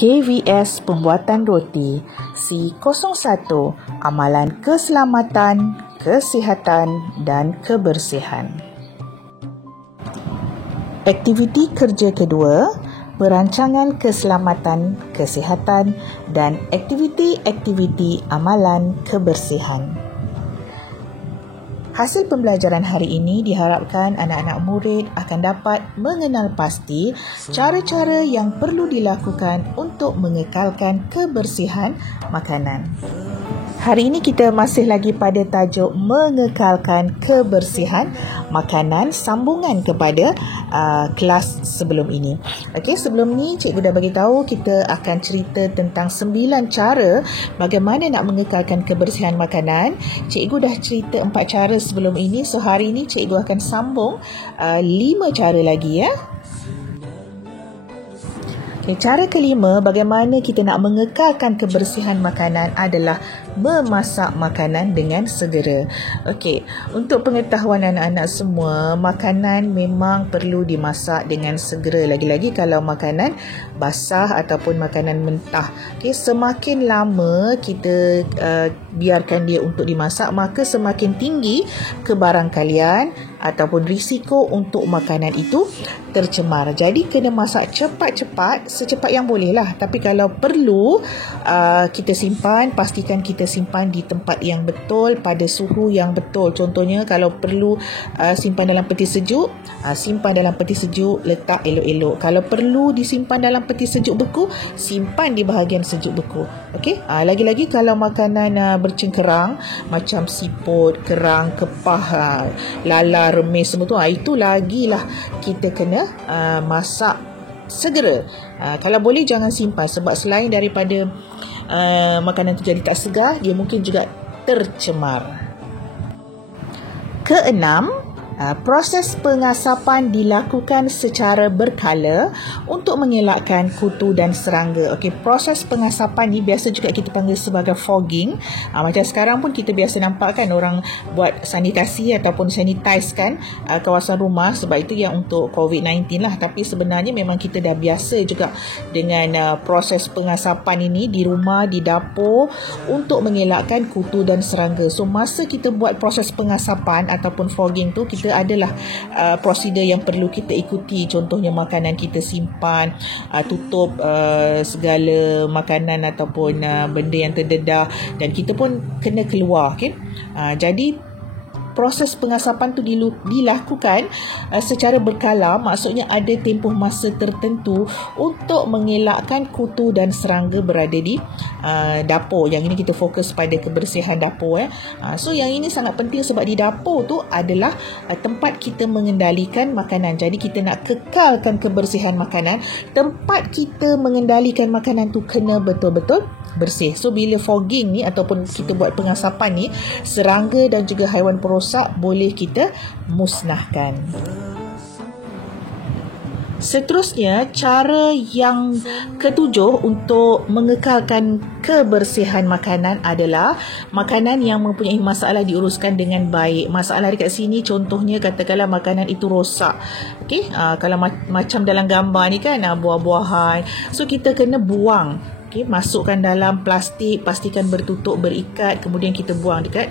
KVS Pembuatan Roti C01 Amalan Keselamatan, Kesihatan dan Kebersihan. Aktiviti kerja kedua, perancangan keselamatan, kesihatan dan aktiviti-aktiviti amalan kebersihan. Hasil pembelajaran hari ini diharapkan anak-anak murid akan dapat mengenal pasti cara-cara yang perlu dilakukan untuk mengekalkan kebersihan makanan. Hari ini kita masih lagi pada tajuk mengekalkan kebersihan makanan, sambungan kepada kelas sebelum ini. Okey, sebelum ni cikgu dah bagi tahu kita akan cerita tentang 9 cara bagaimana nak mengekalkan kebersihan makanan. Cikgu dah cerita 4 cara sebelum ini. So hari ini cikgu akan sambung 5 cara lagi ya. Okay, cara kelima, bagaimana kita nak mengekalkan kebersihan makanan adalah memasak makanan dengan segera. Okey, untuk pengetahuan anak-anak semua, makanan memang perlu dimasak dengan segera. Lagi-lagi kalau makanan basah ataupun makanan mentah. Okey, semakin lama kita biarkan dia untuk dimasak, maka semakin tinggi kebarangkalian ataupun risiko untuk makanan itu tercemar. Jadi kena masak cepat-cepat, secepat yang boleh lah. Tapi kalau perlu kita simpan, pastikan kita simpan di tempat yang betul, pada suhu yang betul. Contohnya kalau perlu simpan dalam peti sejuk, simpan dalam peti sejuk, letak elok-elok. Kalau perlu disimpan dalam peti sejuk beku, simpan di bahagian sejuk beku. Okey, lagi-lagi kalau makanan bercengkerang macam siput, kerang, kepah, lala, remis semua tu, itu lagilah kita kena masak segera. Kalau boleh jangan simpan, sebab selain daripada makanan tu jadi tak segar, dia mungkin juga tercemar. Keenam, proses pengasapan dilakukan secara berkala untuk mengelakkan kutu dan serangga. Okey, proses pengasapan ni biasa juga kita panggil sebagai fogging. Macam sekarang pun kita biasa nampak kan orang buat sanitasi ataupun sanitize kan kawasan rumah, sebab itu yang untuk COVID-19 lah. Tapi sebenarnya memang kita dah biasa juga dengan proses pengasapan ini di rumah, di dapur, untuk mengelakkan kutu dan serangga. So masa kita buat proses pengasapan ataupun fogging tu, kita adalah prosedur yang perlu kita ikuti. Contohnya makanan kita simpan, tutup segala makanan ataupun benda yang terdedah, dan kita pun kena keluar. Okay? Jadi proses pengasapan tu dilakukan secara berkala, maksudnya ada tempoh masa tertentu untuk mengelakkan kutu dan serangga berada di dapur. Yang ini kita fokus pada kebersihan dapur. So yang ini sangat penting sebab di dapur tu adalah tempat kita mengendalikan makanan. Jadi kita nak kekalkan kebersihan makanan, tempat kita mengendalikan makanan tu kena betul-betul bersih. So bila fogging ni ataupun kita buat pengasapan ni, serangga dan juga haiwan perosak boleh kita musnahkan. Seterusnya, cara yang ketujuh untuk mengekalkan kebersihan makanan adalah makanan yang mempunyai masalah diuruskan dengan baik. Masalah dekat sini contohnya katakanlah makanan itu rosak. Okey, kalau macam dalam gambar ni kan, buah-buahan. So kita kena buang. Okay, masukkan dalam plastik, pastikan bertutup, berikat, kemudian kita buang dekat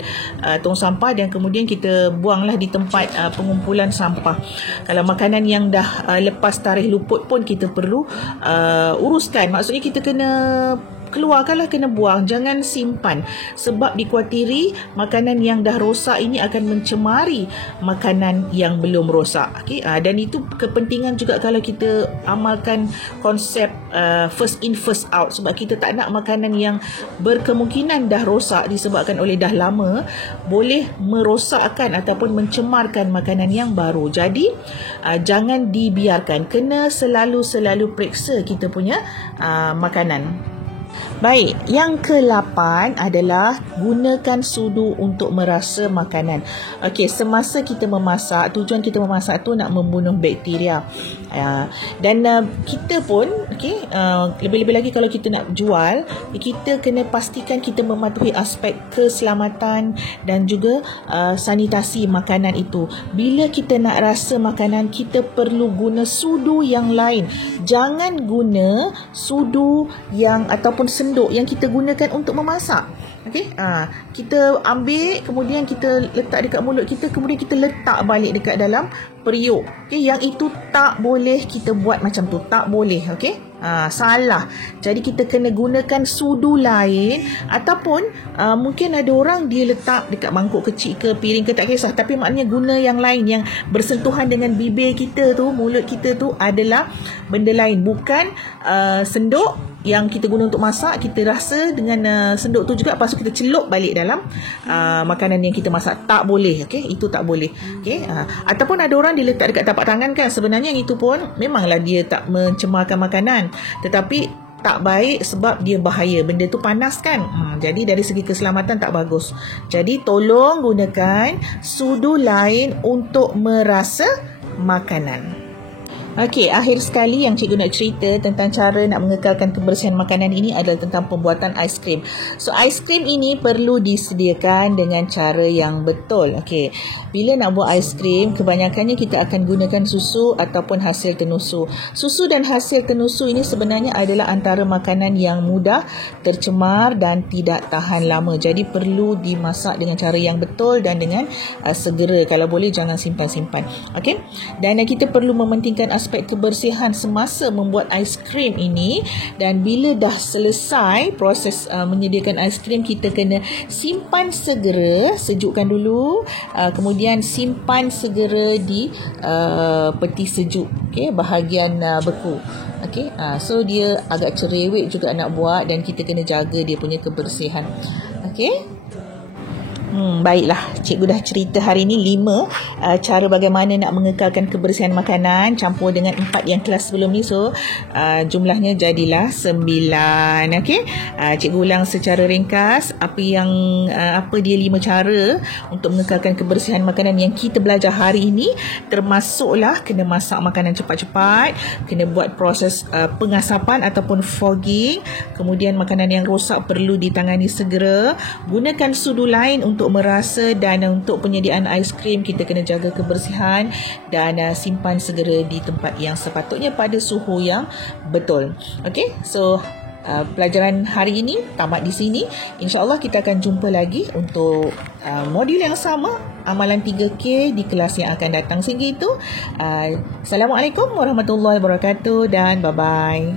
tong sampah, dan kemudian kita buanglah di tempat pengumpulan sampah. Kalau makanan yang dah lepas tarikh luput pun kita perlu uruskan. Maksudnya kita kena keluarkanlah, kena buang, jangan simpan, sebab dikuatiri makanan yang dah rosak ini akan mencemari makanan yang belum rosak. Okay? Dan itu kepentingan juga kalau kita amalkan konsep first in first out, sebab kita tak nak makanan yang berkemungkinan dah rosak disebabkan oleh dah lama boleh merosakkan ataupun mencemarkan makanan yang baru. Jadi jangan dibiarkan, kena selalu periksa kita punya makanan. Baik, yang ke-8 adalah gunakan sudu untuk merasa makanan. Okey, semasa kita memasak, tujuan kita memasak tu nak membunuh bakteria. Dan kita pun, lebih-lebih lagi kalau kita nak jual, kita kena pastikan kita mematuhi aspek keselamatan dan juga sanitasi makanan itu. Bila kita nak rasa makanan, kita perlu guna sudu yang lain. Jangan guna sudu yang ataupun senduk yang kita gunakan untuk memasak. Kita ambil, kemudian kita letak dekat mulut kita, kemudian kita letak balik dekat dalam periuk. Yang itu tak boleh kita buat macam tu, tak boleh. Salah. Jadi kita kena gunakan sudu lain, ataupun mungkin ada orang dia letak dekat mangkuk kecil ke piring ke, tak kisah, tapi maknanya guna yang lain yang bersentuhan dengan bibir kita tu, mulut kita tu adalah benda lain, bukan senduk yang kita guna untuk masak. Kita rasa dengan senduk tu juga, lepas tu kita celup balik dalam makanan yang kita masak. Tak boleh. Itu tak boleh. Ataupun ada orang dia letak dekat tapak tangan kan, sebenarnya yang itu pun memanglah dia tak mencemarkan makanan, tetapi tak baik sebab dia bahaya. Benda tu panas kan. Jadi dari segi keselamatan tak bagus. Jadi tolong gunakan sudu lain untuk merasa makanan. Okey, akhir sekali yang cikgu nak cerita tentang cara nak mengekalkan kebersihan makanan ini adalah tentang pembuatan aiskrim. So, aiskrim ini perlu disediakan dengan cara yang betul. Okey, bila nak buat aiskrim, kebanyakannya kita akan gunakan susu ataupun hasil tenusu. Susu dan hasil tenusu ini sebenarnya adalah antara makanan yang mudah tercemar dan tidak tahan lama. Jadi, perlu dimasak dengan cara yang betul dan dengan segera. Kalau boleh, jangan simpan-simpan. Okey, dan kita perlu mementingkan aspek kebersihan semasa membuat aiskrim ini. Dan bila dah selesai proses menyediakan aiskrim, kita kena simpan segera, sejukkan dulu, kemudian simpan segera di peti sejuk, bahagian beku. So dia agak cerewet juga nak buat, dan kita kena jaga dia punya kebersihan. Baiklah, cikgu dah cerita hari ni 5 cara bagaimana nak mengekalkan kebersihan makanan, campur dengan 4 yang kelas sebelum ni. So jumlahnya jadilah 9. Cikgu ulang secara ringkas apa dia 5 cara untuk mengekalkan kebersihan makanan yang kita belajar hari ini. Termasuklah kena masak makanan cepat-cepat, kena buat proses pengasapan ataupun fogging, kemudian makanan yang rosak perlu ditangani segera, gunakan sudu lain untuk merasa, dan untuk penyediaan aiskrim kita kena jaga kebersihan dan simpan segera di tempat yang sepatutnya pada suhu yang betul. So pelajaran hari ini tamat di sini. InsyaAllah kita akan jumpa lagi untuk modul yang sama, amalan 3K, di kelas yang akan datang. Sehingga itu, Assalamualaikum warahmatullahi wabarakatuh dan bye-bye.